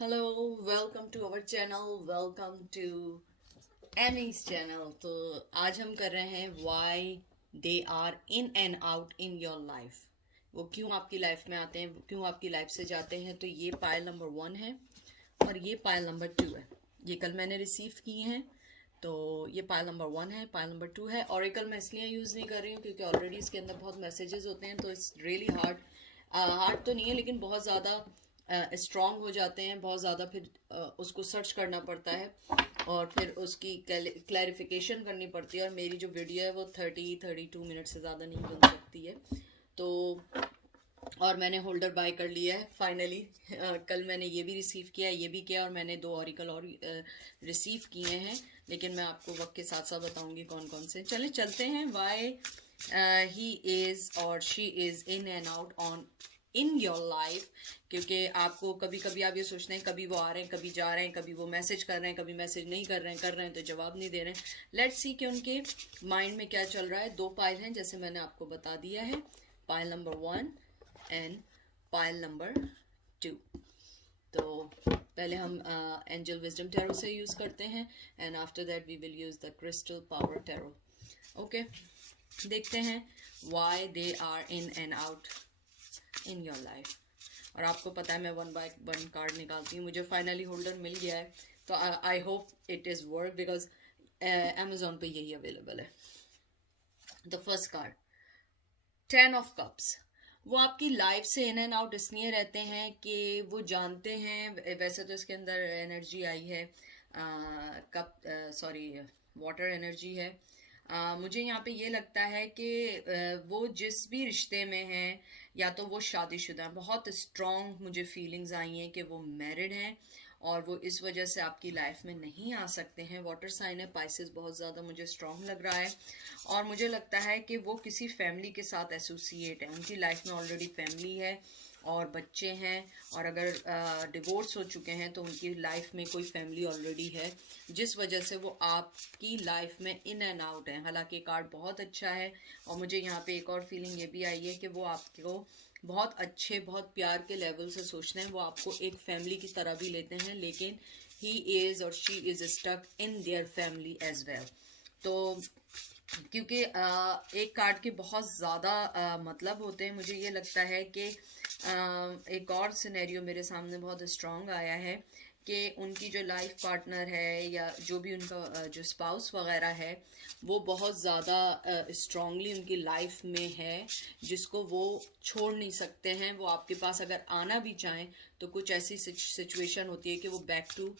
Hello, welcome to our channel. Welcome to Amy's channel. तो आज हम कर रहे हैं why they are in and out in your life. वो क्यों आपकी लाइफ में आते हैं, क्यों आपकी लाइफ से जाते हैं। तो ये पाइल नंबर 1 है और ये पाइल नंबर 2 है। ये कल मैंने रिसीव किए हैं। तो ये पाइल नंबर 1 है, पाइल नंबर 2 है। ऑरेकल मैं इसलिए यूज़ नहीं कर रही हूँ क्योंकि ऑलरेडी इसके अंदर बहुत मैसेजेस होते हैं, तो इट्स रियली हार्ड तो नहीं है लेकिन बहुत ज़्यादा स्ट्रॉन्ग हो जाते हैं बहुत ज़्यादा। फिर उसको सर्च करना पड़ता है और फिर उसकी क्लैरिफिकेशन करनी पड़ती है। और मेरी जो वीडियो है वो 32 मिनट से ज़्यादा नहीं बन सकती है। तो और मैंने होल्डर बाय कर लिया है फाइनली। कल मैंने ये भी रिसीव किया, ये भी किया, और मैंने 2 ऑरिकल और रिसीव किए हैं। लेकिन मैं आपको वक्त के साथ साथ बताऊंगी कौन कौन से। चले चलते हैं। वाई ही इज़ और she is in and out on in your life. क्योंकि आपको कभी कभी आप ये सोचते हैं कभी वो आ रहे हैं, कभी जा रहे हैं, कभी वो मैसेज कर रहे हैं, कभी मैसेज नहीं कर रहे हैं तो जवाब नहीं दे रहे हैं। लेट्स सी कि उनके माइंड में क्या चल रहा है। 2 पाइल हैं जैसे मैंने आपको बता दिया है, pile number 1 and pile number 2। तो पहले हम एंजल विजडम टैरो से यूज़ करते हैं and after that we will use the crystal power tarot. Okay, देखते हैं why they are in and out in your life. और आपको पता है मैं 1 बाय 1 कार्ड निकालती हूँ। मुझे फाइनली होल्डर मिल गया है, तो I hope it is work because Amazon पे यही अवेलेबल है। The first card 10 of cups. वो आपकी लाइफ से इन एंड आउट इसलिए रहते हैं कि वो जानते हैं, वैसे तो इसके अंदर एनर्जी आई है कप, सॉरी, वाटर एनर्जी है। मुझे यहाँ पे ये लगता है कि वो जिस भी रिश्ते में हैं या तो वो शादीशुदा हैं, बहुत स्ट्रॉन्ग मुझे फीलिंग्स आई हैं कि वो मैरिड हैं और वो इस वजह से आपकी लाइफ में नहीं आ सकते हैं। वाटर साइन है, पाइसेस बहुत ज़्यादा मुझे स्ट्रॉन्ग लग रहा है। और मुझे लगता है कि वो किसी फैमिली के साथ एसोसिएट है, उनकी लाइफ में ऑलरेडी फैमिली है और बच्चे हैं। और अगर डिवोर्स हो चुके हैं तो उनकी लाइफ में कोई फैमिली ऑलरेडी है, जिस वजह से वो आपकी लाइफ में इन एंड आउट है। हालांकि कार्ड बहुत अच्छा है। और मुझे यहाँ पे एक और फीलिंग ये भी आई है कि वो आपको बहुत अच्छे, बहुत प्यार के लेवल से सोचते हैं। वो आपको एक फैमिली की तरह भी लेते हैं, लेकिन ही इज़ और she is stuck in their family as well. तो क्योंकि एक कार्ड के बहुत ज़्यादा मतलब होते हैं, मुझे ये लगता है कि एक और सिनेरियो मेरे सामने बहुत स्ट्रॉन्ग आया है कि उनकी जो लाइफ पार्टनर है या जो भी उनका जो स्पाउस वगैरह है वो बहुत ज़्यादा स्ट्रांगली उनकी लाइफ में है, जिसको वो छोड़ नहीं सकते हैं। वो आपके पास अगर आना भी चाहें तो कुछ ऐसी सिचुएशन होती है कि वो बैक टू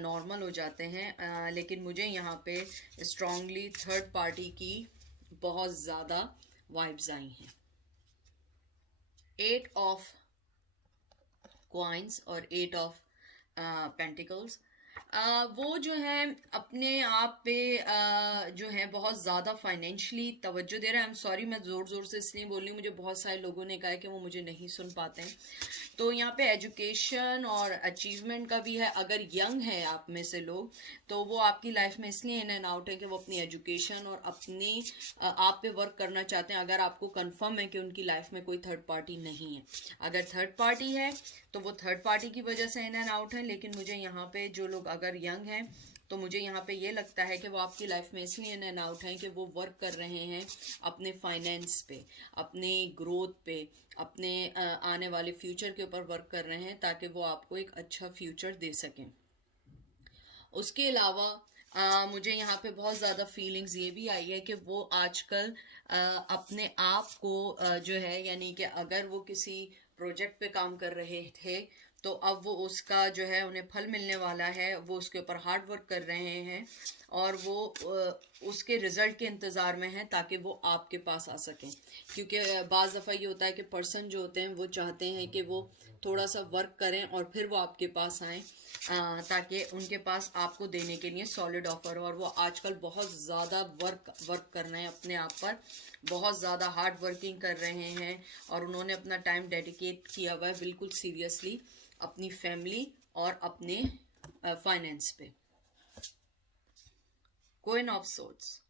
नॉर्मल हो जाते हैं। लेकिन मुझे यहाँ पे स्ट्रांगली थर्ड पार्टी की बहुत ज़्यादा वाइब्स आई हैं। 8 ऑफ कॉइन्स और 8 ऑफ पेंटिकल्स। वो जो है अपने आप पे जो है बहुत ज़्यादा फाइनेंशियली तवज्जो दे रहा है। आई एम सॉरी, मैं ज़ोर ज़ोर से इसलिए बोल रही हूँ, मुझे बहुत सारे लोगों ने कहा है कि वो मुझे नहीं सुन पाते हैं। तो यहाँ पे एजुकेशन और अचीवमेंट का भी है। अगर यंग है आप में से लोग तो वो आपकी लाइफ में इसलिए इन एंड आउट है कि वो अपनी एजुकेशन और अपने आप पे वर्क करना चाहते हैं। अगर आपको कंफर्म है कि उनकी लाइफ में कोई थर्ड पार्टी नहीं है, अगर थर्ड पार्टी है तो वो थर्ड पार्टी की वजह से इन एंड आउट है। लेकिन मुझे यहाँ पे जो लोग अगर यंग हैं तो मुझे यहाँ पे ये लगता है कि वो आपकी लाइफ में इसलिए इन एंड आउट हैं कि वो वर्क कर रहे हैं अपने फाइनेंस पे, अपने ग्रोथ पे, अपने आने वाले फ्यूचर के ऊपर वर्क कर रहे हैं ताकि वो आपको एक अच्छा फ्यूचर दे सकें। उसके अलावा मुझे यहाँ पे बहुत ज़्यादा फीलिंग्स ये भी आई है कि वो आजकल अपने आप को जो है, यानी कि अगर वो किसी प्रोजेक्ट पे काम कर रहे थे तो अब वो उसका जो है उन्हें फल मिलने वाला है। वो उसके ऊपर हार्ड वर्क कर रहे हैं और वो उसके रिजल्ट के इंतज़ार में हैं ताकि वो आपके पास आ सकें। क्योंकि बाज़ दफ़ा ये होता है कि पर्सन जो होते हैं वो चाहते हैं कि वो थोड़ा सा वर्क करें और फिर वो आपके पास आएँ ताकि उनके पास आपको देने के लिए सॉलिड ऑफर हो। और वो आजकल बहुत ज़्यादा वर्क कर रहे हैं अपने आप पर, बहुत ज़्यादा हार्ड वर्किंग कर रहे हैं और उन्होंने अपना टाइम डेडिकेट किया हुआ है बिल्कुल सीरियसली अपनी फैमिली और अपने फाइनेंस पे। क्वीन ऑफ सोर्ड्स,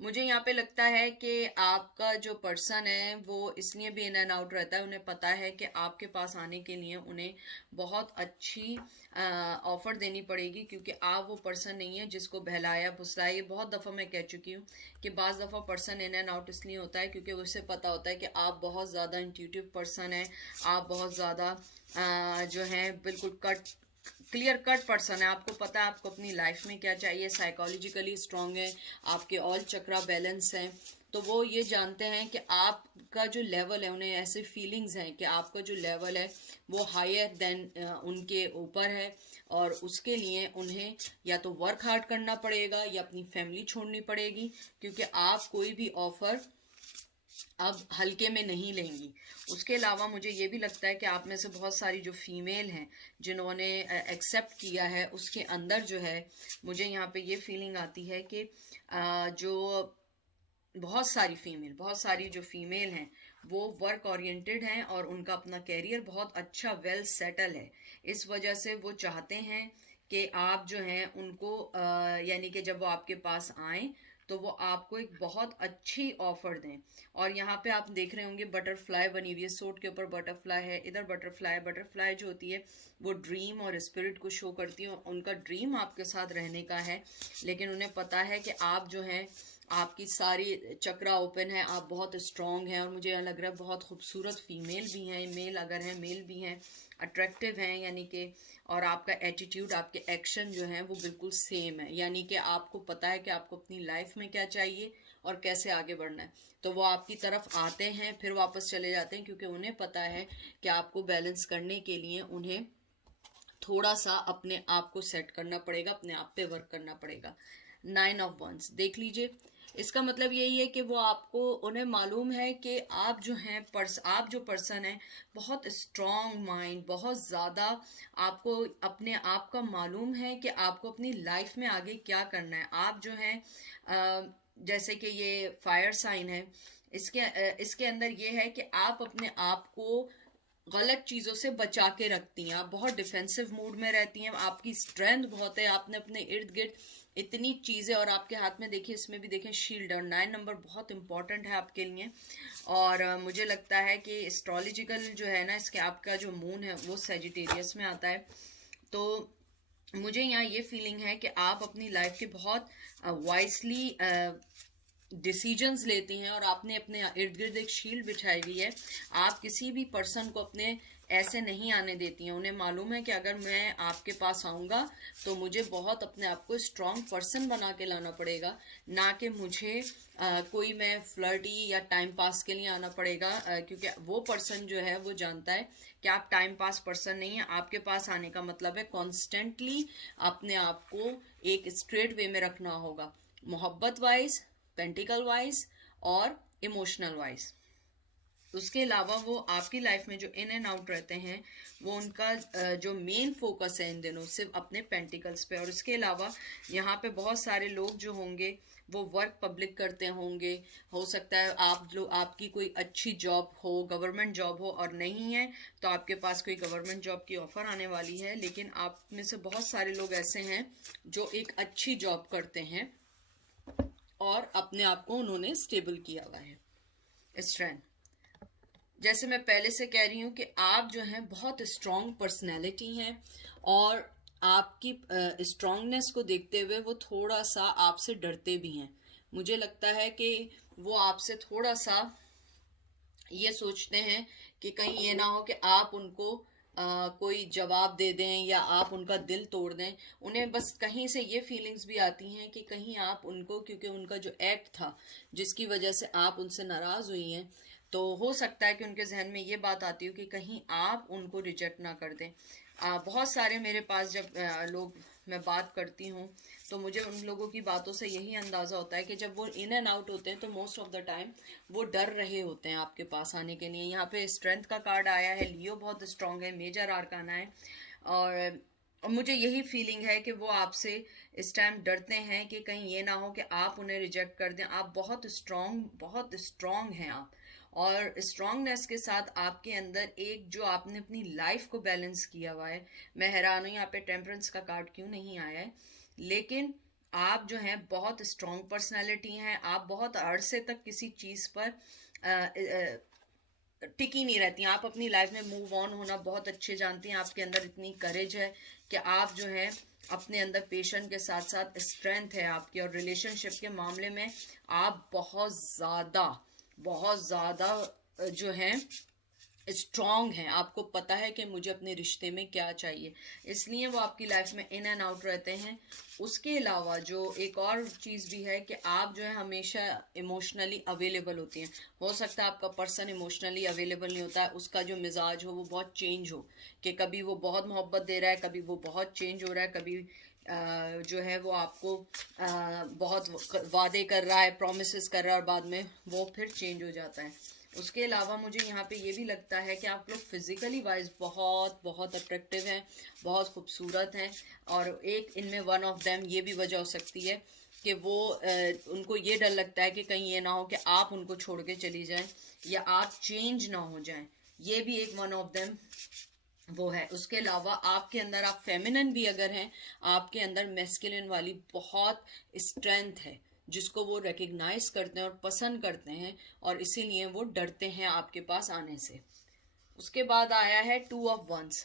मुझे यहाँ पे लगता है कि आपका जो पर्सन है वो इसलिए भी इन एंड आउट रहता है, उन्हें पता है कि आपके पास आने के लिए उन्हें बहुत अच्छी ऑफर देनी पड़ेगी, क्योंकि आप वो पर्सन नहीं है जिसको बहलाया फुसलाया। ये बहुत दफ़ा मैं कह चुकी हूँ कि बाज़ दफ़ा पर्सन इन एंड आउट इसलिए होता है क्योंकि उसे पता होता है कि आप बहुत ज़्यादा इंट्यूटिव पर्सन है, आप बहुत ज़्यादा जो है बिल्कुल क्लियर कट पर्सन है। आपको पता है आपको अपनी लाइफ में क्या चाहिए, साइकोलॉजिकली स्ट्रांग है, आपके ऑल चक्रा बैलेंस हैं, तो वो ये जानते हैं कि आपका जो लेवल है, उन्हें ऐसे फीलिंग्स हैं कि आपका जो लेवल है वो हायर देन उनके ऊपर है, और उसके लिए उन्हें या तो वर्क हार्ड करना पड़ेगा या अपनी फैमिली छोड़नी पड़ेगी, क्योंकि आप कोई भी ऑफर अब हल्के में नहीं लेंगी। उसके अलावा मुझे ये भी लगता है कि आप में से बहुत सारी जो फीमेल हैं जिन्होंने एक्सेप्ट किया है, उसके अंदर जो है मुझे यहाँ पे ये फीलिंग आती है कि जो बहुत सारी जो फीमेल हैं वो वर्क ओरिएंटेड हैं और उनका अपना कैरियर बहुत अच्छा वेल सेटल है। इस वजह से वो चाहते हैं कि आप जो हैं उनको यानी कि जब वो आपके पास आएँ तो वो आपको एक बहुत अच्छी ऑफर दें। और यहाँ पे आप देख रहे होंगे बटरफ्लाई बनी हुई है, सूट के ऊपर बटरफ्लाई है, इधर बटरफ्लाई। बटरफ्लाई जो होती है वो ड्रीम और स्पिरिट को शो करती है, उनका ड्रीम आपके साथ रहने का है, लेकिन उन्हें पता है कि आप जो हैं आपकी सारी चक्रा ओपन है, आप बहुत स्ट्रांग हैं, और मुझे यहाँ लग रहा है बहुत खूबसूरत फीमेल भी हैं, मेल अगर हैं मेल भी हैं, अट्रैक्टिव हैं यानी कि, और आपका एटीट्यूड आपके एक्शन जो हैं वो बिल्कुल सेम है, यानी कि आपको पता है कि आपको अपनी लाइफ में क्या चाहिए और कैसे आगे बढ़ना है। तो वो आपकी तरफ आते हैं फिर वापस चले जाते हैं, क्योंकि उन्हें पता है कि आपको बैलेंस करने के लिए उन्हें थोड़ा सा अपने आप को सेट करना पड़ेगा, अपने आप पे वर्क करना पड़ेगा। 9 ऑफ वंस देख लीजिए, इसका मतलब यही है कि वो आपको, उन्हें मालूम है कि आप जो हैं आप जो पर्सन है बहुत स्ट्रॉन्ग माइंड, बहुत ज़्यादा आपको अपने आप का मालूम है कि आपको अपनी लाइफ में आगे क्या करना है। आप जो हैं जैसे कि ये फायर साइन है, इसके अंदर ये है कि आप अपने आप को गलत चीज़ों से बचा के रखती हैं, आप बहुत डिफेंसिव मूड में रहती हैं, आपकी स्ट्रेंथ बहुत है, आपने अपने इर्द गिर्द इतनी चीज़ें, और आपके हाथ में देखिए, इसमें भी देखें शील्ड, और 9 नंबर बहुत इंपॉर्टेंट है आपके लिए। और मुझे लगता है कि एस्ट्रोलॉजिकल जो है ना, इसके आपका जो मून है वो सैजिटेरियस में आता है। तो मुझे यहाँ ये फीलिंग है कि आप अपनी लाइफ के बहुत वाइसली डिसीजंस लेती हैं, और आपने अपने इर्द गिर्द एक शील्ड बिछाई हुई है। आप किसी भी पर्सन को अपने ऐसे नहीं आने देती हैं, उन्हें मालूम है कि अगर मैं आपके पास आऊँगा तो मुझे बहुत अपने आप को स्ट्रॉन्ग पर्सन बना के लाना पड़ेगा, ना कि मुझे कोई मैं फ्लर्टी या टाइम पास के लिए आना पड़ेगा, क्योंकि वो पर्सन जो है वो जानता है कि आप टाइम पास पर्सन नहीं है। आपके पास आने का मतलब है कॉन्स्टेंटली अपने आप को एक स्ट्रेट वे में रखना होगा, मोहब्बत वाइज, पेंटिकल वाइज और इमोशनल वाइज। उसके अलावा वो आपकी लाइफ में जो इन एंड आउट रहते हैं वो उनका जो मेन फोकस है इन दिनों सिर्फ अपने पेंटिकल्स पे। और इसके अलावा यहाँ पे बहुत सारे लोग जो होंगे वो वर्क पब्लिक करते होंगे, हो सकता है आप लोग, आपकी कोई अच्छी जॉब हो, गवर्नमेंट जॉब हो, और नहीं है तो आपके पास कोई गवर्नमेंट जॉब की ऑफर आने वाली है। लेकिन आप में से बहुत सारे लोग ऐसे हैं जो एक अच्छी जॉब करते हैं और अपने आप को उन्होंने स्टेबल किया हुआ है। स्ट्रेंथ, जैसे मैं पहले से कह रही हूँ कि आप जो हैं बहुत स्ट्रॉन्ग पर्सनैलिटी हैं, और आपकी स्ट्रॉन्गनेस को देखते हुए वो थोड़ा सा आपसे डरते भी हैं। मुझे लगता है कि वो आपसे थोड़ा सा ये सोचते हैं कि कहीं ये ना हो कि आप उनको कोई जवाब दे दें या आप उनका दिल तोड़ दें। उन्हें बस कहीं से ये फीलिंग्स भी आती हैं कि कहीं आप उनको, क्योंकि उनका जो एक्ट था जिसकी वजह से आप उनसे नाराज़ हुई हैं, तो हो सकता है कि उनके जहन में ये बात आती हो कि कहीं आप उनको रिजेक्ट ना कर दें। बहुत सारे मेरे पास जब लोग, मैं बात करती हूँ तो मुझे उन लोगों की बातों से यही अंदाज़ा होता है कि जब वो इन एंड आउट होते हैं तो मोस्ट ऑफ द टाइम वो डर रहे होते हैं आपके पास आने के लिए। यहाँ पे स्ट्रेंथ का कार्ड आया है, लियो बहुत स्ट्रांग है, मेजर आर्काना है, और मुझे यही फीलिंग है कि वो आपसे इस टाइम डरते हैं कि कहीं ये ना हो कि आप उन्हें रिजेक्ट कर दें। आप बहुत स्ट्रांग हैं आप, और स्ट्रांगनेस के साथ आपके अंदर एक जो आपने अपनी लाइफ को बैलेंस किया हुआ है। मैं हैरान हूँ यहाँ पे टेम्परेंस का कार्ड क्यों नहीं आया है, लेकिन आप जो हैं बहुत स्ट्रॉन्ग पर्सनालिटी हैं, आप बहुत अरसे तक किसी चीज़ पर टिकी नहीं रहती हैं, आप अपनी लाइफ में मूव ऑन होना बहुत अच्छे जानती हैं, आपके अंदर इतनी करेज है कि आप जो है अपने अंदर पेशेंस के साथ साथ स्ट्रेंथ है आपकी, और रिलेशनशिप के मामले में आप बहुत ज़्यादा जो है स्ट्रॉन्ग हैं, आपको पता है कि मुझे अपने रिश्ते में क्या चाहिए, इसलिए वो आपकी लाइफ में इन एंड आउट रहते हैं। उसके अलावा जो एक और चीज़ भी है कि आप जो है हमेशा इमोशनली अवेलेबल होती हैं। हो सकता है आपका पर्सन इमोशनली अवेलेबल नहीं होता है, उसका जो मिजाज हो वो बहुत चेंज हो, कि कभी वो बहुत मोहब्बत दे रहा है, कभी वो बहुत चेंज हो रहा है, कभी जो है वो आपको बहुत वादे कर रहा है, प्रोमिस कर रहा है, और बाद में वो फिर चेंज हो जाता है। उसके अलावा मुझे यहाँ पे ये भी लगता है कि आप लोग फिजिकली वाइज बहुत बहुत अट्रैक्टिव हैं, बहुत खूबसूरत हैं, और एक इनमें वन ऑफ देम ये भी वजह हो सकती है कि वो उनको ये डर लगता है कि कहीं ये ना हो कि आप उनको छोड़ के चली जाएं या आप चेंज ना हो जाएं, ये भी एक वन ऑफ देम वो है। उसके अलावा आपके अंदर, आप फेमिनिन भी अगर हैं, आपके अंदर मैस्कुलिन वाली बहुत स्ट्रेंथ है जिसको वो रिकग्नाइज करते हैं और पसंद करते हैं, और इसीलिए वो डरते हैं आपके पास आने से। उसके बाद आया है टू ऑफ वंस।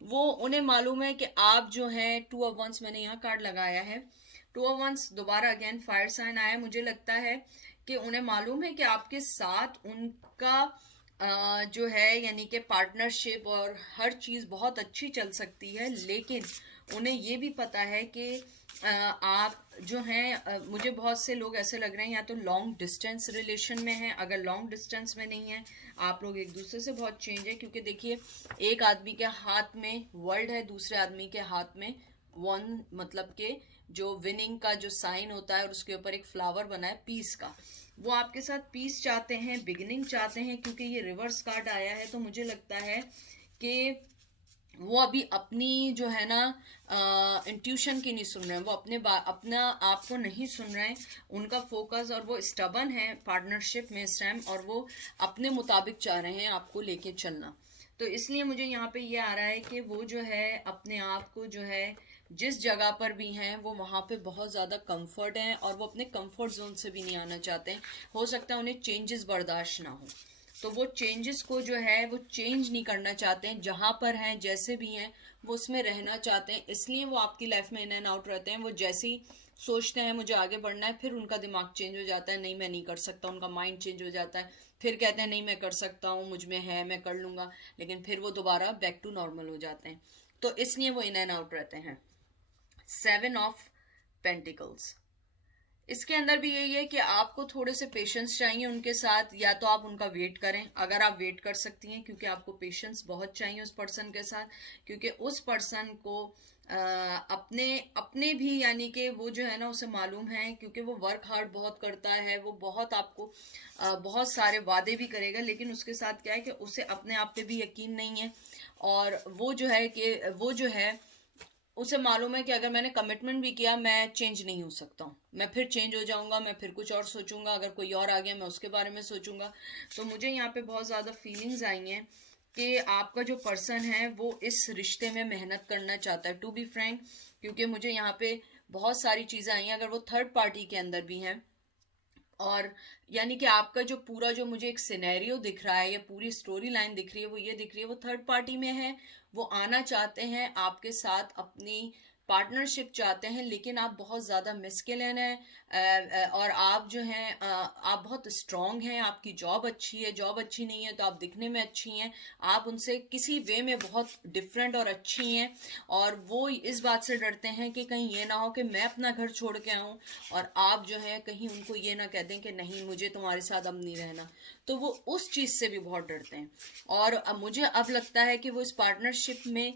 वो उन्हें मालूम है कि आप जो हैं टू ऑफ वंस, मैंने यहाँ कार्ड लगाया है टू ऑफ वंस, दोबारा अगेन फायर साइन आया। मुझे लगता है कि उन्हें मालूम है कि आपके साथ उनका जो है यानी कि पार्टनरशिप और हर चीज़ बहुत अच्छी चल सकती है, लेकिन उन्हें ये भी पता है कि आप जो हैं, मुझे बहुत से लोग ऐसे लग रहे हैं या तो लॉन्ग डिस्टेंस रिलेशन में हैं, अगर लॉन्ग डिस्टेंस में नहीं है आप लोग एक दूसरे से बहुत चेंज है, क्योंकि देखिए एक आदमी के हाथ में वर्ल्ड है, दूसरे आदमी के हाथ में वन, मतलब कि जो विनिंग का जो साइन होता है और उसके ऊपर एक फ्लावर बना है पीस का, वो आपके साथ पीस चाहते हैं, बिगिनिंग चाहते हैं, क्योंकि ये रिवर्स कार्ड आया है। तो मुझे लगता है कि वो अभी अपनी जो है ना इंट्यूशन की नहीं सुन रहे हैं, वो अपना आप को नहीं सुन रहे हैं, उनका फोकस, और वो स्टबन है पार्टनरशिप में इस टाइम, और वो अपने मुताबिक चाह रहे हैं आपको लेके चलना। तो इसलिए मुझे यहाँ पे ये आ रहा है कि वो जो है अपने आप को जो है जिस जगह पर भी हैं वो वहाँ पे बहुत ज़्यादा कंफर्ट हैं, और वो अपने कंफर्ट जोन से भी नहीं आना चाहते हैं। हो सकता है उन्हें चेंजेस बर्दाश्त ना हो, तो वो चेंजेस को जो है वो चेंज नहीं करना चाहते हैं, जहाँ पर हैं जैसे भी हैं वो उसमें रहना चाहते हैं, इसलिए वो आपकी लाइफ में इन एंड आउट रहते हैं। वो जैसे ही सोचते हैं मुझे आगे बढ़ना है, फिर उनका दिमाग चेंज हो जाता है, नहीं मैं नहीं कर सकता, उनका माइंड चेंज हो जाता है, फिर कहते हैं नहीं मैं कर सकता हूँ, मुझ में है, मैं कर लूँगा, लेकिन फिर वो दोबारा बैक टू नॉर्मल हो जाते हैं। तो इसलिए वो इन एंड आउट रहते हैं। सेवन ऑफ पेंटिकल्स, इसके अंदर भी यही है कि आपको थोड़े से पेशेंस चाहिए उनके साथ, या तो आप उनका वेट करें अगर आप वेट कर सकती हैं, क्योंकि आपको पेशेंस बहुत चाहिए उस पर्सन के साथ, क्योंकि उस पर्सन को अपने अपने भी यानी कि वो जो है ना उसे मालूम है, क्योंकि वो वर्क हार्ड बहुत करता है, वो बहुत आपको बहुत सारे वादे भी करेगा, लेकिन उसके साथ क्या है कि उसे अपने आप पे भी यकीन नहीं है, और वो जो है कि वो जो है उसे मालूम है कि अगर मैंने कमिटमेंट भी किया मैं चेंज नहीं हो सकता हूँ, मैं फिर चेंज हो जाऊंगा, मैं फिर कुछ और सोचूंगा, अगर कोई और आ गया मैं उसके बारे में सोचूंगा। तो मुझे यहाँ पे बहुत ज़्यादा फीलिंग्स आई हैं कि आपका जो पर्सन है वो इस रिश्ते में मेहनत करना चाहता है, टू बी फ्रैंक, क्योंकि मुझे यहाँ पे बहुत सारी चीज़ें आई हैं। अगर वो थर्ड पार्टी के अंदर भी हैं, और यानी कि आपका जो पूरा जो मुझे एक सिनेरियो दिख रहा है या पूरी स्टोरी लाइन दिख रही है, वो ये दिख रही है वो थर्ड पार्टी में है, वो आना चाहते हैं आपके साथ, अपनी पार्टनरशिप चाहते हैं, लेकिन आप बहुत ज़्यादा मिस्किलन हैं, और आप जो हैं आप बहुत स्ट्रांग हैं, आपकी जॉब अच्छी है, जॉब अच्छी नहीं है तो आप दिखने में अच्छी हैं, आप उनसे किसी वे में बहुत डिफरेंट और अच्छी हैं, और वो इस बात से डरते हैं कि कहीं ये ना हो कि मैं अपना घर छोड़ के आऊँ और आप जो है कहीं उनको ये ना कह दें कि नहीं मुझे तुम्हारे साथ अब नहीं रहना, तो वो उस चीज़ से भी बहुत डरते हैं। और मुझे अब लगता है कि वो इस पार्टनरशिप में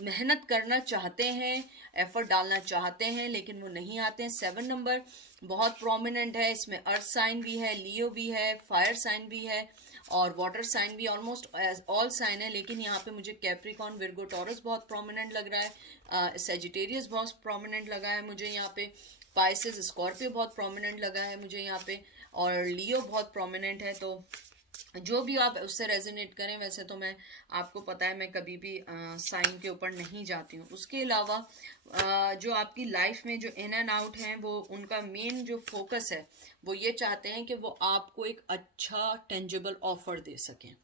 मेहनत करना चाहते हैं, एफर्ट डालना चाहते हैं, लेकिन वो नहीं आते हैं। 7 नंबर बहुत प्रोमिनेंट है, इसमें अर्थ साइन भी है, लियो भी है, फायर साइन भी है, और वाटर साइन भी, ऑलमोस्ट ऑल साइन है, लेकिन यहाँ पे मुझे कैप्रिकॉन, विर्गो, टॉरस बहुत प्रोमिनेंट लग रहा है, सेजिटेरियस बहुत प्रोमिनेंट लगा है मुझे यहाँ पे, पाइसेस, स्कॉर्पियो बहुत प्रोमिनेंट लगा है मुझे यहाँ पे, और लियो बहुत प्रोमिनेंट है। तो जो भी आप उससे रेजोनेट करें। वैसे तो मैं, आपको पता है, मैं कभी भी साइन के ऊपर नहीं जाती हूँ। उसके अलावा जो आपकी लाइफ में जो इन एंड आउट हैं, वो उनका मेन जो फोकस है वो ये चाहते हैं कि वो आपको एक अच्छा टेंजिबल ऑफर दे सकें।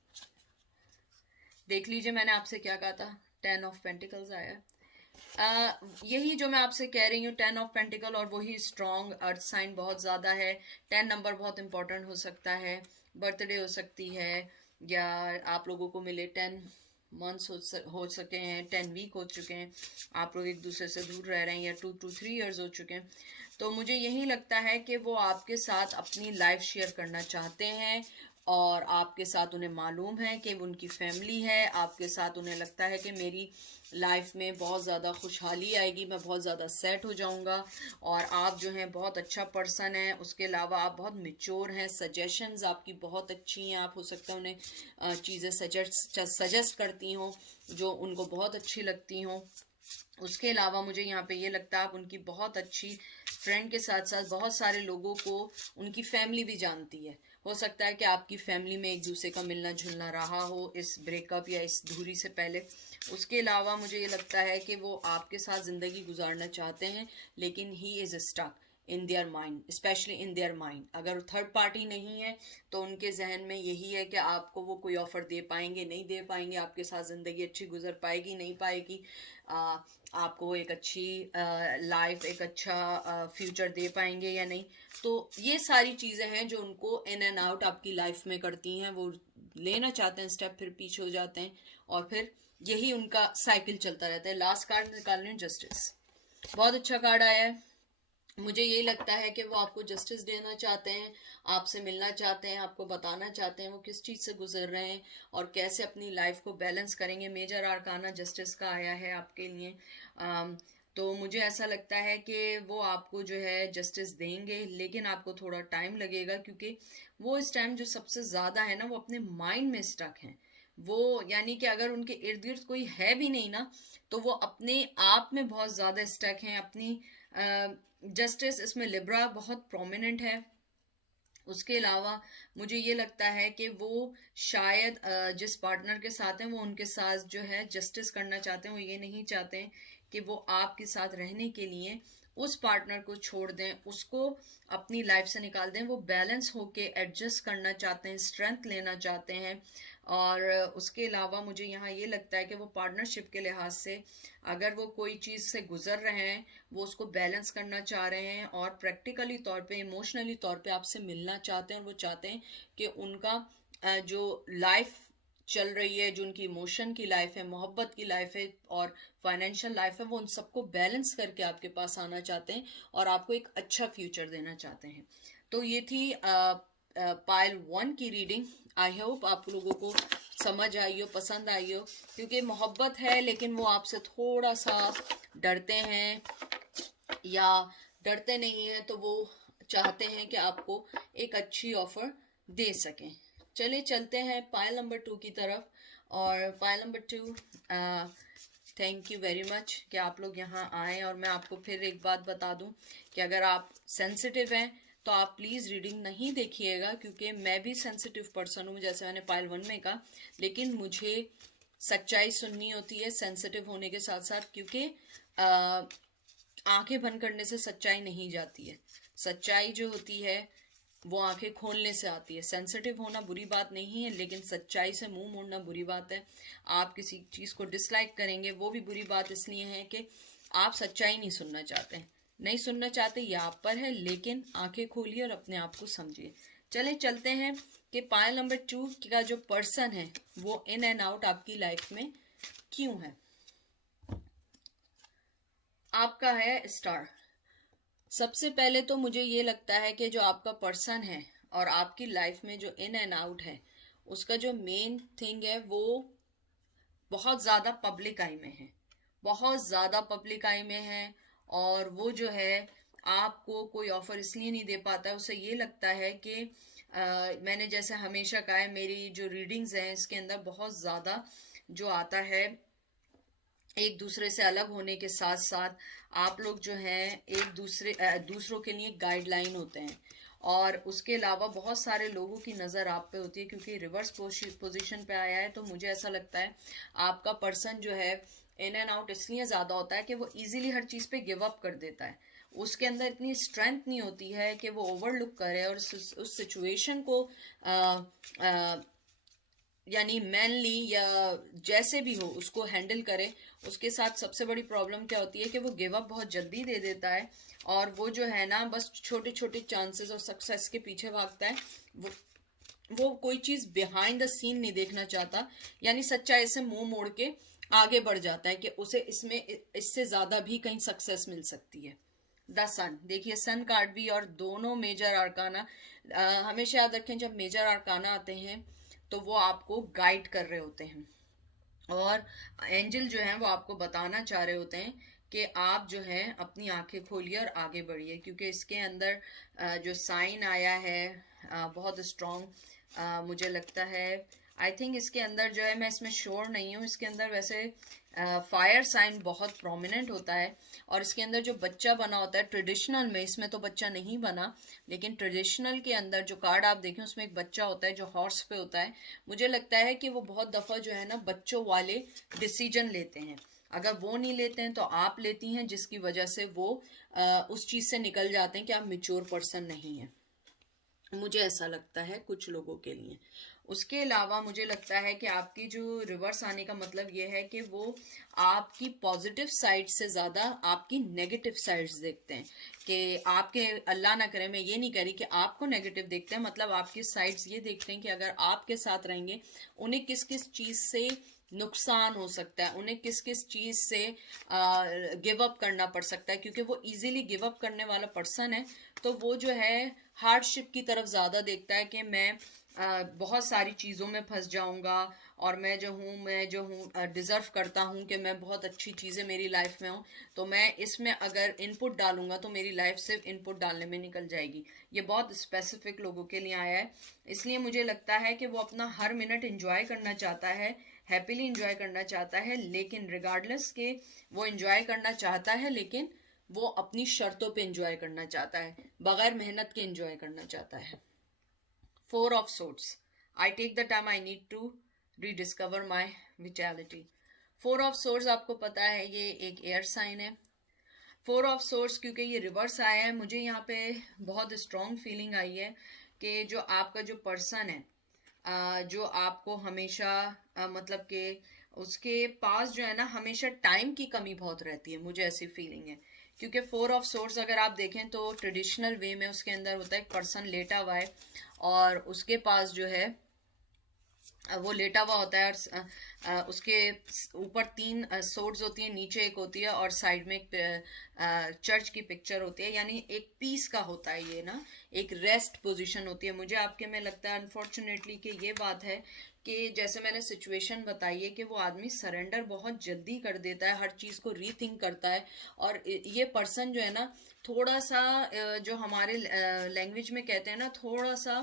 देख लीजिए मैंने आपसे क्या कहा था, 10 ऑफ पेंटिकल्स आया। यही जो मैं आपसे कह रही हूँ, 10 ऑफ पेंटिकल, और वही स्ट्रॉन्ग अर्थ साइन बहुत ज़्यादा है। 10 नंबर बहुत इंपॉर्टेंट हो सकता है, बर्थडे हो सकती है, या आप लोगों को मिले 10 मंथ्स हो सके हैं, 10 वीक हो चुके हैं, आप लोग एक दूसरे से दूर रह रहे हैं, या 2 to 3 years हो चुके हैं। तो मुझे यही लगता है कि वो आपके साथ अपनी लाइफ शेयर करना चाहते हैं, और आपके साथ उन्हें मालूम है कि उनकी फैमिली है, आपके साथ उन्हें लगता है कि मेरी लाइफ में बहुत ज़्यादा खुशहाली आएगी, मैं बहुत ज़्यादा सेट हो जाऊंगा, और आप जो हैं बहुत अच्छा पर्सन है। उसके अलावा आप बहुत मेच्योर हैं, सजेशंस आपकी बहुत अच्छी हैं, आप हो सकता है उन्हें चीज़ें सजेस्ट करती हों जो उनको बहुत अच्छी लगती हों। उसके अलावा मुझे यहाँ पे ये लगता है आप उनकी बहुत अच्छी फ्रेंड के साथ साथ बहुत सारे लोगों को उनकी फैमिली भी जानती है। हो सकता है कि आपकी फैमिली में एक दूसरे का मिलना जुलना रहा हो इस ब्रेकअप या इस दूरी से पहले। उसके अलावा मुझे ये लगता है कि वो आपके साथ ज़िंदगी गुजारना चाहते हैं, लेकिन he is stuck in their mind, especially in their mind. अगर थर्ड पार्टी नहीं है तो उनके जहन में यही है कि आपको वो कोई ऑफर दे पाएंगे नहीं दे पाएंगे, आपके साथ ज़िंदगी अच्छी गुजर पाएगी नहीं पाएगी, आपको एक अच्छी लाइफ, एक अच्छा फ्यूचर दे पाएंगे या नहीं। तो ये सारी चीज़ें हैं जो उनको इन एंड आउट आपकी लाइफ में करती हैं। वो लेना चाहते हैं स्टेप, फिर पीछे हो जाते हैं, और फिर यही उनका साइकिल चलता रहता है। लास्ट कार्ड निकाल रही हूँ, जस्टिस। बहुत अच्छा कार्ड आया है। मुझे यही लगता है कि वो आपको जस्टिस देना चाहते हैं, आपसे मिलना चाहते हैं, आपको बताना चाहते हैं वो किस चीज़ से गुजर रहे हैं और कैसे अपनी लाइफ को बैलेंस करेंगे। मेजर आर्काना जस्टिस का आया है आपके लिए। तो मुझे ऐसा लगता है कि वो आपको जो है जस्टिस देंगे, लेकिन आपको थोड़ा टाइम लगेगा, क्योंकि वो इस टाइम जो सबसे ज़्यादा है ना, वो अपने माइंड में स्टक हैं। वो यानी कि अगर उनके इर्द गिर्द कोई है भी नहीं ना, तो वो अपने आप में बहुत ज़्यादा स्टक हैं अपनी। जस्टिस इसमें लिब्रा बहुत प्रोमिनेंट है। उसके अलावा मुझे ये लगता है कि वो शायद जिस पार्टनर के साथ हैं वो उनके साथ जो है जस्टिस करना चाहते हैं। वो ये नहीं चाहते हैं कि वो आपके साथ रहने के लिए उस पार्टनर को छोड़ दें, उसको अपनी लाइफ से निकाल दें। वो बैलेंस होके एडजस्ट करना चाहते हैं, स्ट्रेंथ लेना चाहते हैं। और उसके अलावा मुझे यहाँ ये लगता है कि वो पार्टनरशिप के लिहाज से अगर वो कोई चीज़ से गुजर रहे हैं, वो उसको बैलेंस करना चाह रहे हैं, और प्रैक्टिकली तौर पे, इमोशनली तौर पे आपसे मिलना चाहते हैं। और वो चाहते हैं कि उनका जो लाइफ चल रही है, जो उनकी इमोशन की लाइफ है, मोहब्बत की लाइफ है, और फाइनेंशियल लाइफ है, वो उन सबको बैलेंस करके आपके पास आना चाहते हैं और आपको एक अच्छा फ्यूचर देना चाहते हैं। तो ये थी पाइल 1 की रीडिंग। आई होप आप लोगों को समझ आई हो, पसंद आई हो, क्योंकि मोहब्बत है लेकिन वो आपसे थोड़ा सा डरते हैं, या डरते नहीं हैं, तो वो चाहते हैं कि आपको एक अच्छी ऑफर दे सकें। चलिए चलते हैं पाइल नंबर 2 की तरफ। और pile number 2, thank you very much कि आप लोग यहाँ आए। और मैं आपको फिर एक बात बता दूं कि अगर आप सेंसिटिव हैं तो आप प्लीज़ रीडिंग नहीं देखिएगा, क्योंकि मैं भी सेंसिटिव पर्सन हूँ, जैसे मैंने पाइल 1 में कहा। लेकिन मुझे सच्चाई सुननी होती है सेंसिटिव होने के साथ साथ, क्योंकि आंखें बंद करने से सच्चाई नहीं जाती है। सच्चाई जो होती है वो आंखें खोलने से आती है। सेंसिटिव होना बुरी बात नहीं है, लेकिन सच्चाई से मुंह मोड़ना बुरी बात है। आप किसी चीज़ को डिसलाइक करेंगे, वो भी बुरी बात इसलिए है कि आप सच्चाई नहीं सुनना चाहते। नहीं सुनना चाहते, ये आप पर है, लेकिन आंखें खोलिए और अपने आप को समझिए। चले चलते हैं कि पाइल नंबर 2 का जो पर्सन है वो इन एंड आउट आपकी लाइफ में क्यों है। आपका है स्टार। सबसे पहले तो मुझे ये लगता है कि जो आपका पर्सन है और आपकी लाइफ में जो इन एंड आउट है, उसका जो मेन थिंग है वो बहुत ज़्यादा पब्लिक आई में है, बहुत ज़्यादा पब्लिक आई में है। और वो जो है आपको कोई ऑफर इसलिए नहीं दे पाता है, उसे ये लगता है कि मैंने जैसे हमेशा कहा है, मेरी जो रीडिंग्स हैं इसके अंदर बहुत ज़्यादा जो आता है, एक दूसरे से अलग होने के साथ साथ आप लोग जो हैं एक दूसरों के लिए गाइडलाइन होते हैं। और उसके अलावा बहुत सारे लोगों की नज़र आप पे होती है, क्योंकि रिवर्स पोजीशन पे आया है। तो मुझे ऐसा लगता है आपका पर्सन जो है इन एंड आउट इसलिए ज़्यादा होता है कि वो इजीली हर चीज़ पे गिव अप कर देता है। उसके अंदर इतनी स्ट्रेंथ नहीं होती है कि वो ओवरलुक करे और उस सिचुएशन को यानी मैनली या जैसे भी हो उसको हैंडल करे। उसके साथ सबसे बड़ी प्रॉब्लम क्या होती है कि वो गिव अप बहुत जल्दी दे देता है, और वो जो है ना बस छोटे छोटे चांसेस और सक्सेस के पीछे भागता है। वो कोई चीज़ बिहाइंड द सीन नहीं देखना चाहता, यानी सच्चाई से मुंह मोड़ के आगे बढ़ जाता है कि उसे इससे ज़्यादा भी कहीं सक्सेस मिल सकती है। द सन, देखिए सन कार्ड भी और दोनों मेजर आर्काना। हमेशा याद रखें जब मेजर आर्काना आते हैं तो वो आपको गाइड कर रहे होते हैं, और एंजल जो है वो आपको बताना चाह रहे होते हैं कि आप जो है अपनी आंखें खोलिए और आगे बढ़िए, क्योंकि इसके अंदर जो साइन आया है बहुत स्ट्रॉन्ग मुझे लगता है। आई थिंक इसके अंदर जो है, मैं इसमें श्योर नहीं हूँ, इसके अंदर वैसे फायर साइन बहुत प्रोमिनेंट होता है। और इसके अंदर जो बच्चा बना होता है ट्रेडिशनल में, इसमें तो बच्चा नहीं बना, लेकिन ट्रेडिशनल के अंदर जो कार्ड आप देखें उसमें एक बच्चा होता है जो हॉर्स पे होता है। मुझे लगता है कि वो बहुत दफ़ा जो है ना बच्चों वाले डिसीजन लेते हैं। अगर वो नहीं लेते हैं तो आप लेती हैं, जिसकी वजह से वो उस चीज़ से निकल जाते हैं कि आप मेच्योर पर्सन नहीं है। मुझे ऐसा लगता है कुछ लोगों के लिए। उसके अलावा मुझे लगता है कि आपकी जो रिवर्स आने का मतलब ये है कि वो आपकी पॉजिटिव साइड से ज़्यादा आपकी नेगेटिव साइड्स देखते हैं। कि आपके, अल्लाह ना करे मैं ये नहीं कह रही कि आपको नेगेटिव देखते हैं, मतलब आपकी साइड्स ये देखते हैं कि अगर आपके साथ रहेंगे उन्हें किस किस चीज़ से नुकसान हो सकता है, उन्हें किस किस चीज़ से गिव अप करना पड़ सकता है, क्योंकि वो इजीली गिव अप करने वाला पर्सन है। तो वो जो है हार्डशिप की तरफ ज़्यादा देखता है कि मैं बहुत सारी चीज़ों में फंस जाऊंगा, और मैं जो हूँ डिज़र्व करता हूँ कि मैं बहुत अच्छी चीज़ें मेरी लाइफ में हूँ, तो मैं इसमें अगर इनपुट डालूंगा तो मेरी लाइफ सिर्फ इनपुट डालने में निकल जाएगी। ये बहुत स्पेसिफिक लोगों के लिए आया है, इसलिए मुझे लगता है कि वो अपना हर मिनट इंजॉय करना चाहता है, हैप्पीली इंजॉय करना चाहता है, लेकिन रिगार्डलेस के वो इंजॉय करना चाहता है, लेकिन वो अपनी शर्तों पे इंजॉय करना चाहता है, बगैर मेहनत के इंजॉय करना चाहता है। 4 of Swords. I take the time I need to rediscover my vitality. 4 of Swords आपको पता है ये एक एयर साइन है। 4 of Swords क्योंकि ये रिवर्स आया है, मुझे यहाँ पे बहुत स्ट्रॉन्ग फीलिंग आई है कि जो आपका जो पर्सन है जो आपको हमेशा मतलब कि उसके पास जो है ना हमेशा टाइम की कमी बहुत रहती है, मुझे ऐसी फीलिंग है। क्योंकि 4 ऑफ सोर्स अगर आप देखें तो ट्रेडिशनल वे में उसके अंदर होता है एक पर्सन लेटा हुआ है, और उसके पास जो है वो लेटा हुआ होता है, और उसके ऊपर 3 सोर्ड्स होती हैं, नीचे एक होती है और साइड में एक चर्च की पिक्चर होती है, यानी एक पीस का होता है ये ना, एक रेस्ट पोजीशन होती है। मुझे आपके में लगता है अनफॉर्चुनेटली कि ये बात है कि जैसे मैंने सिचुएशन बताई है कि वो आदमी सरेंडर बहुत जल्दी कर देता है, हर चीज़ को रीथिंक करता है, और ये पर्सन जो है ना थोड़ा सा जो हमारे लैंग्वेज में कहते हैं ना थोड़ा सा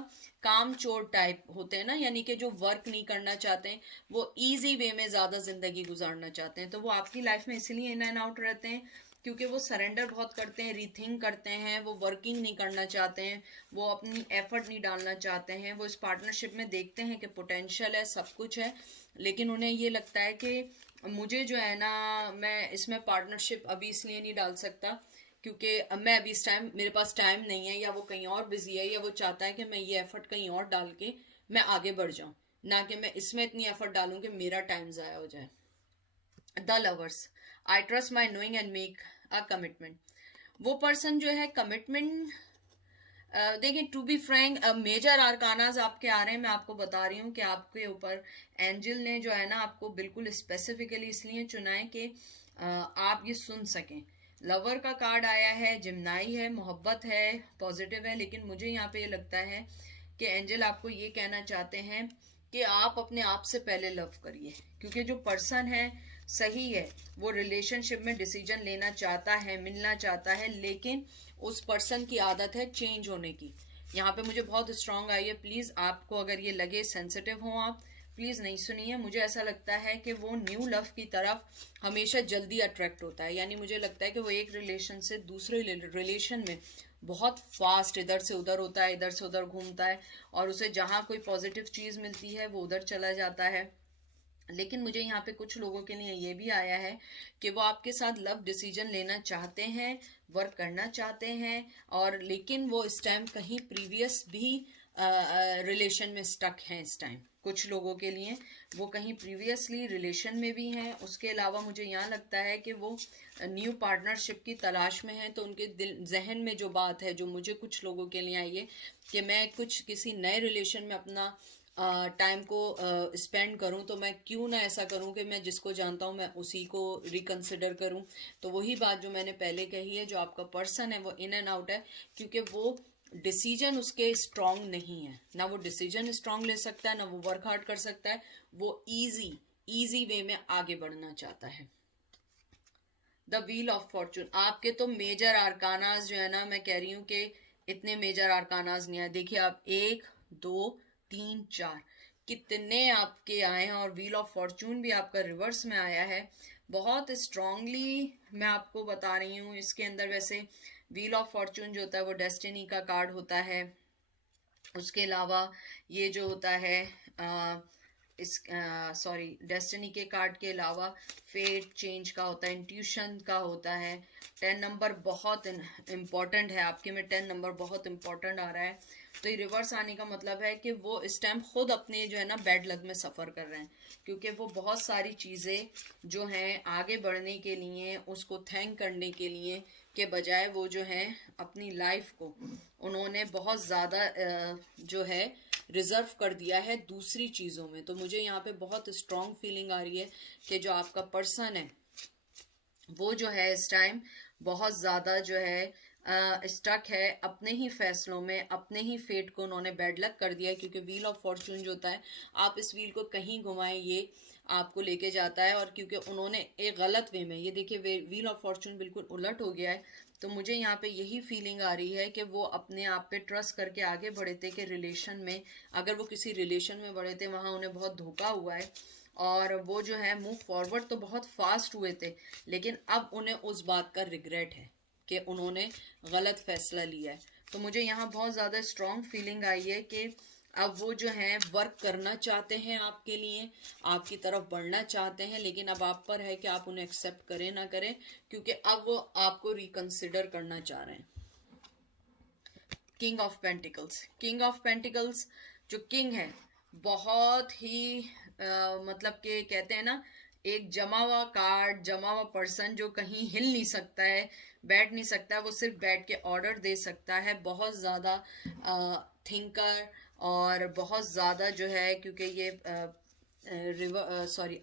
काम चोर टाइप होते हैं ना, यानी कि जो वर्क नहीं करना चाहते हैं, वो इजी वे में ज़्यादा ज़िंदगी गुजारना चाहते हैं। तो वो आपकी लाइफ में इसलिए इन एंड आउट रहते हैं क्योंकि वो सरेंडर बहुत करते हैं, रीथिंक करते हैं, वो वर्किंग नहीं करना चाहते हैं, वो अपनी एफर्ट नहीं डालना चाहते हैं। वो इस पार्टनरशिप में देखते हैं कि पोटेंशियल है, सब कुछ है, लेकिन उन्हें ये लगता है कि मुझे जो है ना मैं इसमें पार्टनरशिप अभी इसलिए नहीं डाल सकता क्योंकि मैं अभी इस टाइम मेरे पास टाइम नहीं है, या वो कहीं और बिजी है, या वो चाहता है कि मैं ये एफर्ट कहीं और डाल के मैं आगे बढ़ जाऊं, ना कि मैं इसमें इतनी एफर्ट डालूं कि मेरा टाइम ज़ाया हो जाए। The lovers, I trust my knowing and make a commitment. वो पर्सन जो है कमिटमेंट, देखिए टू बी फ्रैंक मेजर आर्कानाज आपके आ रहे हैं, मैं आपको बता रही हूँ कि आपके ऊपर एंजल ने जो है ना आपको बिल्कुल स्पेसिफिकली इसलिए चुना है कि आप ये सुन सकें। लवर का कार्ड आया है, जिम्नाई है, मोहब्बत है, पॉजिटिव है, लेकिन मुझे यहाँ पे ये लगता है कि एंजल आपको ये कहना चाहते हैं कि आप अपने आप से पहले लव करिए, क्योंकि जो पर्सन है सही है, वो रिलेशनशिप में डिसीजन लेना चाहता है, मिलना चाहता है, लेकिन उस पर्सन की आदत है चेंज होने की। यहाँ पे मुझे बहुत स्ट्रांग आई है, प्लीज़ आपको अगर ये लगे सेंसिटिव हो आप प्लीज़ नहीं सुनिए। मुझे ऐसा लगता है कि वो न्यू लव की तरफ हमेशा जल्दी अट्रैक्ट होता है, यानी मुझे लगता है कि वो एक रिलेशन से दूसरे रिलेशन में बहुत फास्ट इधर से उधर होता है, इधर से उधर घूमता है, और उसे जहाँ कोई पॉजिटिव चीज़ मिलती है वो उधर चला जाता है। लेकिन मुझे यहाँ पे कुछ लोगों के लिए ये भी आया है कि वो आपके साथ लव डिसीजन लेना चाहते हैं, वर्क करना चाहते हैं, और लेकिन वो इस टाइम कहीं प्रीवियस भी रिलेशन में स्टक हैं। इस टाइम कुछ लोगों के लिए वो कहीं प्रीवियसली रिलेशन में भी हैं। उसके अलावा मुझे यहाँ लगता है कि वो न्यू पार्टनरशिप की तलाश में हैं। तो उनके दिल जहन में जो बात है, जो मुझे कुछ लोगों के लिए आई है कि मैं कुछ किसी नए रिलेशन में अपना टाइम को स्पेंड करूं, तो मैं क्यों ना ऐसा करूं कि मैं जिसको जानता हूं मैं उसी को रिकंसिडर करूं। तो वही बात जो मैंने पहले कही है, जो आपका पर्सन है वो इन एंड आउट है, क्योंकि वो डिसीजन उसके स्ट्रांग नहीं है। ना वो डिसीजन स्ट्रांग ले सकता है, ना वो वर्क हार्ड कर सकता है। वो इजी वे में आगे बढ़ना चाहता है। द व्हील ऑफ फॉर्चून, आपके तो मेजर आर्कानाज जो है ना, मैं कह रही हूँ कि इतने मेजर आर्कानाज नहीं आए। देखिए आप 1 2 3 4 कितने आपके आए हैं, और व्हील ऑफ फॉर्चून भी आपका रिवर्स में आया है। बहुत स्ट्रांगली मैं आपको बता रही हूँ। इसके अंदर वैसे व्हील ऑफ फॉर्चून जो होता है वो डेस्टिनी का कार्ड होता है। उसके अलावा ये जो होता है इस डेस्टिनी के कार्ड के अलावा फेट चेंज का होता है, इंट्यूशन का होता है। 10 नंबर बहुत इम्पॉर्टेंट है आपके में, 10 नंबर बहुत इम्पॉर्टेंट आ रहा है। तो ये रिवर्स आने का मतलब है कि वो इस टाइम खुद अपने जो है ना बैड लक में सफ़र कर रहे हैं, क्योंकि वो बहुत सारी चीज़ें जो हैं आगे बढ़ने के लिए, उसको थैंक करने के लिए के बजाय वो जो है अपनी लाइफ को उन्होंने बहुत ज़्यादा जो है रिजर्व कर दिया है दूसरी चीज़ों में। तो मुझे यहाँ पे बहुत स्ट्रॉन्ग फीलिंग आ रही है कि जो आपका पर्सन है वो जो है इस टाइम बहुत ज़्यादा जो है स्टक है अपने ही फैसलों में, अपने ही फेट को उन्होंने बैड लक कर दिया है। क्योंकि व्हील ऑफ फॉर्चून जो होता है, आप इस व्हील को कहीं घुमाएं ये आपको लेके जाता है। और क्योंकि उन्होंने एक गलत वे में, ये देखिए व्हील ऑफ फॉर्चून बिल्कुल उलट हो गया है। तो मुझे यहाँ पे यही फीलिंग आ रही है कि वो अपने आप पे ट्रस्ट करके आगे बढ़े थे कि रिलेशन में, अगर वो किसी रिलेशन में बढ़े थे वहाँ उन्हें बहुत धोखा हुआ है, और वो जो है मूव फॉरवर्ड तो बहुत फास्ट हुए थे, लेकिन अब उन्हें उस बात का रिग्रेट है कि उन्होंने गलत फैसला लिया है। तो मुझे यहाँ बहुत ज़्यादा स्ट्रॉन्ग फीलिंग आई है कि अब वो जो है वर्क करना चाहते हैं आपके लिए, आपकी तरफ बढ़ना चाहते हैं, लेकिन अब आप पर है कि आप उन्हें एक्सेप्ट करें ना करें, क्योंकि अब वो आपको रिकंसिडर करना चाह रहे हैं। King of pentacles, king of pentacles जो किंग है बहुत ही मतलब कि कहते हैं ना, एक जमा हुआ कार्ड, जमा हुआ पर्सन जो कहीं हिल नहीं सकता है, बैठ नहीं सकता है, वो सिर्फ बैठ के ऑर्डर दे सकता है। बहुत ज़्यादा थिंकर और बहुत ज़्यादा जो है, क्योंकि ये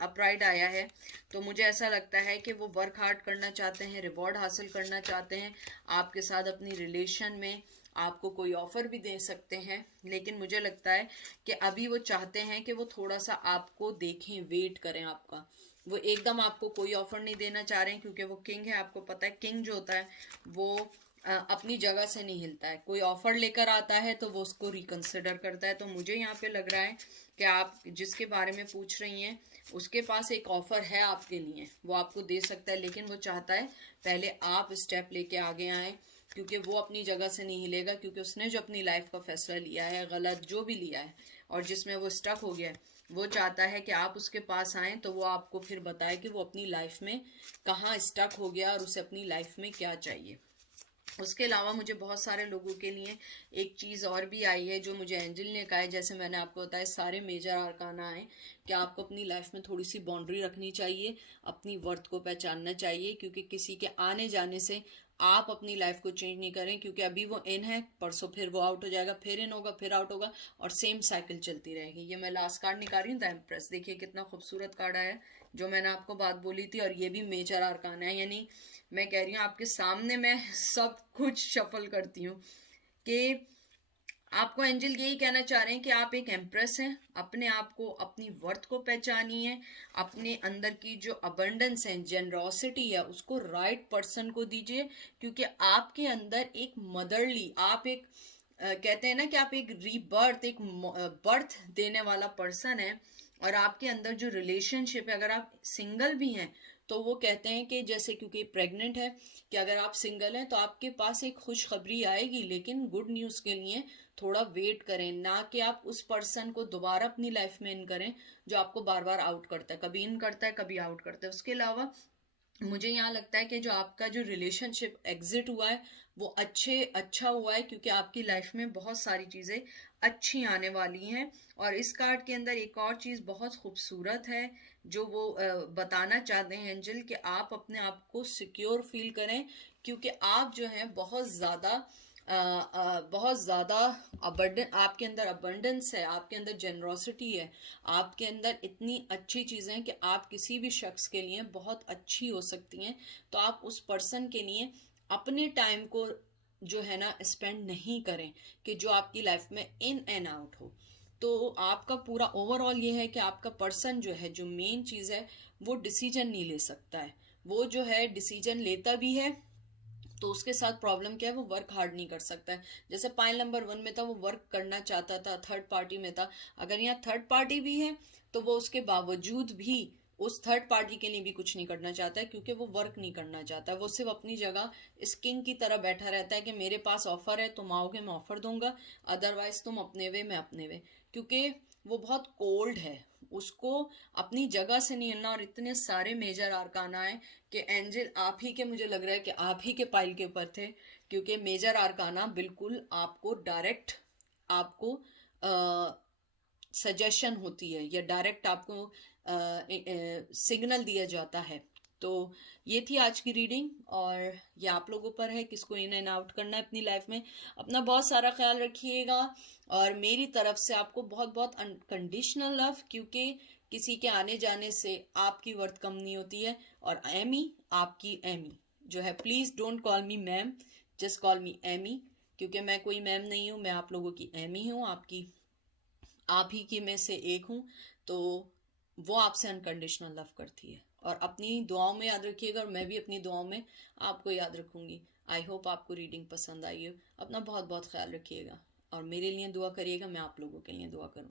अपराइट आया है, तो मुझे ऐसा लगता है कि वो वर्क हार्ड करना चाहते हैं, रिवॉर्ड हासिल करना चाहते हैं आपके साथ अपनी रिलेशन में। आपको कोई ऑफर भी दे सकते हैं, लेकिन मुझे लगता है कि अभी वो चाहते हैं कि वो थोड़ा सा आपको देखें, वेट करें आपका। वो एकदम आपको कोई ऑफर नहीं देना चाह रहे हैं, क्योंकि वो किंग है। आपको पता है किंग जो होता है वो अपनी जगह से नहीं हिलता है। कोई ऑफर लेकर आता है तो वो उसको रिकंसिडर करता है। तो मुझे यहाँ पे लग रहा है कि आप जिसके बारे में पूछ रही हैं उसके पास एक ऑफर है आपके लिए, वो आपको दे सकता है, लेकिन वो चाहता है पहले आप स्टेप लेके आगे आए, क्योंकि वो अपनी जगह से नहीं हिलेगा। क्योंकि उसने जो अपनी लाइफ का फैसला लिया है, गलत जो भी लिया है, और जिसमें वो स्टक हो गया है, वो चाहता है कि आप उसके पास आए तो वो आपको फिर बताए कि वो अपनी लाइफ में कहाँ स्टक हो गया और उसे अपनी लाइफ में क्या चाहिए। उसके अलावा मुझे बहुत सारे लोगों के लिए एक चीज़ और भी आई है जो मुझे एंजल ने कहा है। जैसे मैंने आपको बताया सारे मेजर आर्काना आए कि आपको अपनी लाइफ में थोड़ी सी बाउंड्री रखनी चाहिए, अपनी वर्थ को पहचानना चाहिए, क्योंकि किसी के आने जाने से आप अपनी लाइफ को चेंज नहीं करें। क्योंकि अभी वो इन है, परसों फिर वो आउट हो जाएगा, फिर इन होगा, फिर आउट होगा, और सेम साइकिल चलती रहेगी। ये मैं लास्ट कार्ड निकाल रही हूँ, द एम्प्रेस। देखिए कितना खूबसूरत कार्ड आया, जो मैंने आपको बात बोली थी, और ये भी मेजर आर्काना है। यानी मैं कह रही हूँ आपके सामने मैं सब कुछ शफल करती हूँ कि आपको एंजल यही कहना चाह रहे हैं कि आप एक एम्प्रेस हैं। अपने आप को, अपनी वर्थ को पहचानिए, अपने अंदर की जो अबंडेंस है, जेनरोसिटी है, उसको राइट पर्सन को दीजिए। क्योंकि आपके अंदर एक मदरली, आप एक कहते हैं ना कि आप एक रीबर्थ, एक बर्थ देने वाला पर्सन है। और आपके अंदर जो रिलेशनशिप है, अगर आप सिंगल भी हैं तो वो कहते हैं कि जैसे क्योंकि प्रेग्नेंट है कि अगर आप सिंगल हैं तो आपके पास एक खुशखबरी आएगी, लेकिन गुड न्यूज़ के लिए थोड़ा वेट करें, ना कि आप उस पर्सन को दोबारा अपनी लाइफ में इन करें जो आपको बार बार आउट करता है, कभी इन करता है कभी आउट करता है। उसके अलावा मुझे यहाँ लगता है कि जो आपका जो रिलेशनशिप एग्जिट हुआ है वो अच्छा हुआ है, क्योंकि आपकी लाइफ में बहुत सारी चीज़ें अच्छी आने वाली हैं। और इस कार्ड के अंदर एक और चीज़ बहुत खूबसूरत है जो वो बताना चाहते हैं एंजल, कि आप अपने आप को सिक्योर फील करें, क्योंकि आप जो हैं बहुत ज़्यादा आपके अंदर अबंडेंस है, आपके अंदर जेनरोसिटी है, आपके अंदर इतनी अच्छी चीज़ें हैं कि आप किसी भी शख्स के लिए बहुत अच्छी हो सकती हैं। तो आप उस पर्सन के लिए अपने टाइम को जो है ना स्पेंड नहीं करें कि जो आपकी लाइफ में इन एंड आउट हो। तो आपका पूरा ओवरऑल ये है कि आपका पर्सन जो है, जो मेन चीज़ है, वो डिसीजन नहीं ले सकता है। वो जो है डिसीजन लेता भी है तो उसके साथ प्रॉब्लम क्या है, वो वर्क हार्ड नहीं कर सकता है। जैसे पाइल नंबर 1 में था, वो वर्क करना चाहता था, थर्ड पार्टी में था। अगर यहाँ थर्ड पार्टी भी है तो वो उसके बावजूद भी उस थर्ड पार्टी के लिए भी कुछ नहीं करना चाहता है, क्योंकि वो वर्क नहीं करना चाहता है। वो सिर्फ अपनी जगह इस किंग की तरह बैठा रहता है कि मेरे पास ऑफर है, तुम आओगे मैं ऑफर दूंगा, अदरवाइज तुम अपने वे मैं अपने वे। क्योंकि वो बहुत कोल्ड है, उसको अपनी जगह से नहीं हिलना। और इतने सारे मेजर आर्काना है कि एंजल आप ही के, मुझे लग रहा है कि आप ही के पाइल के ऊपर थे, क्योंकि मेजर आर्काना बिल्कुल आपको डायरेक्ट आपको सजेशन होती है या डायरेक्ट आपको सिग्नल दिया जाता है। तो ये थी आज की रीडिंग, और ये आप लोगों पर है किसको इन एंड आउट करना है अपनी लाइफ में। अपना बहुत सारा ख्याल रखिएगा, और मेरी तरफ से आपको बहुत बहुत अनकंडीशनल लव, क्योंकि किसी के आने जाने से आपकी वर्थ कम नहीं होती है। और एमी, आपकी एमी जो है, please don't call me ma'am, just call me Amy, क्योंकि मैं कोई मैम नहीं हूँ, मैं आप लोगों की एमी हूँ, आपकी आप ही की में से एक हूँ। तो वो आपसे अनकंडीशनल लव करती है, और अपनी दुआओं में याद रखिएगा, और मैं भी अपनी दुआओं में आपको याद रखूंगी। आई होप आपको रीडिंग पसंद आई हो। अपना बहुत बहुत ख्याल रखिएगा, और मेरे लिए दुआ करिएगा, मैं आप लोगों के लिए दुआ करूँ।